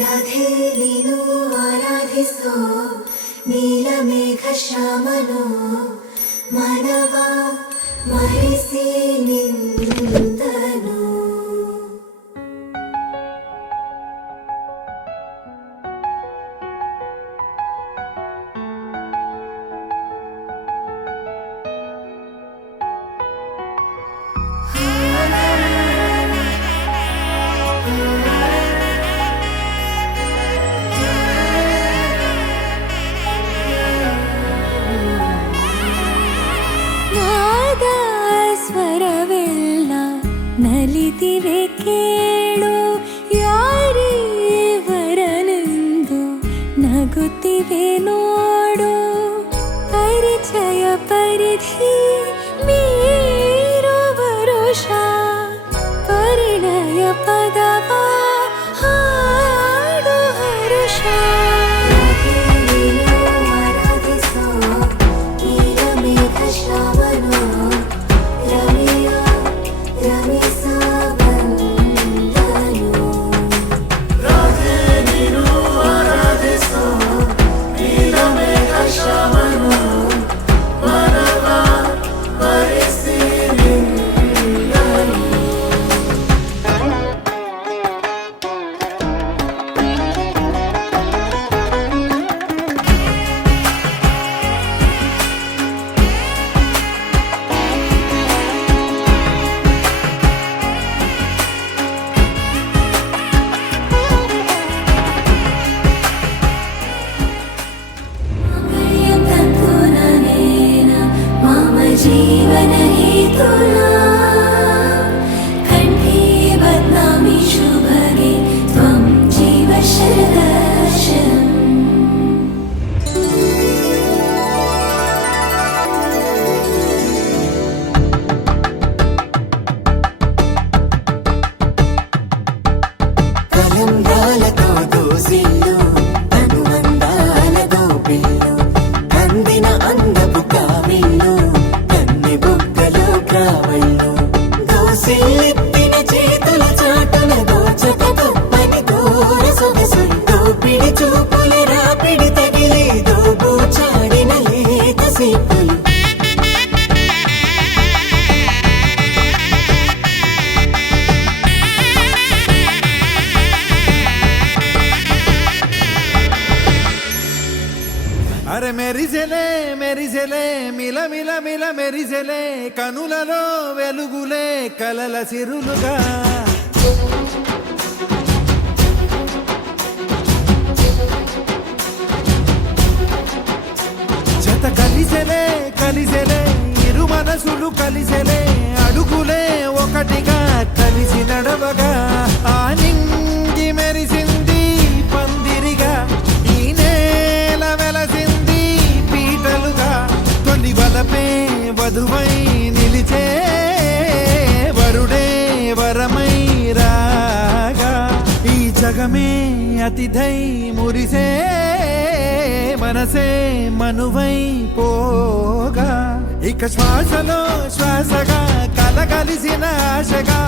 ರಾಧೆ ನೀನು ಆರಾಧಿಸೋ ನೀಲಮೇಘ ಶ್ಯಾಮನೋ ಮನವ ಮರೆಸಿ ನಿಂತನು. ನಲಿದಿವೆ ಕೇಳು ಯಾರೇ ವರನೆಂದು ನಗುತ್ತಿವೆ ನೋಡು. ಪರಿಚಯ ಪರಿಧಿ ಮೀರುವ ವರುಷ ಪರಿಣಯ ಪದವ ಹಾಡು ಹರುಷ. ಆರಾಧಿಸೋ ನೀಲಮೇಘ ಶ್ಯಾಮನೋ ರಮೆಯ ರಮಿಸ ಬಂದನು. ರಾಧೆ ನೀನು ಆರಾಧಿಸೋ ನೀಲಮೇಘ ಶ್ಯಾಮನೋ ಮನವ ಮರೆಸಿ ನಿಂತನು. जीवन हेतुना कंठे बध्नामि शुभगे त्वं जीव शरदर्शनम्. కలంగాలతో దోసిల్లు అనుబంధాలతో పిల్లు అందిన అందపు కావిల్లు దోసిల్లెత్తిన చేతుల చాటున దోచక తప్పని దూర సొగసుందో పిడి చూపుల రాపిడి తగిలే దోబూచాడిన లేత సీపులు. అరే మెరిసెలే మెరిసెలే మిల మిల మిల మెరిసెలే కనులలో వెలుగులే కలల సిరులుగా. జత కలిసెలే కలిసెలే ఇరు మనసులు కలిసెలే అడుగులే ఒకటిగా కలిసి నడవగా. ఆ నింగి మెరిసింది పందిరిగా ఈ నేల వెలసింది పీటలుగా. తొలి వలపే వధువై నిలిచే వరుడే వరమై రాగా. ఈ జగమే అతిథై మురిసే మనసే మనువై పోగా. ఇక శ్వాసలో శ్వాసగా కలగలిసిన ఆశగా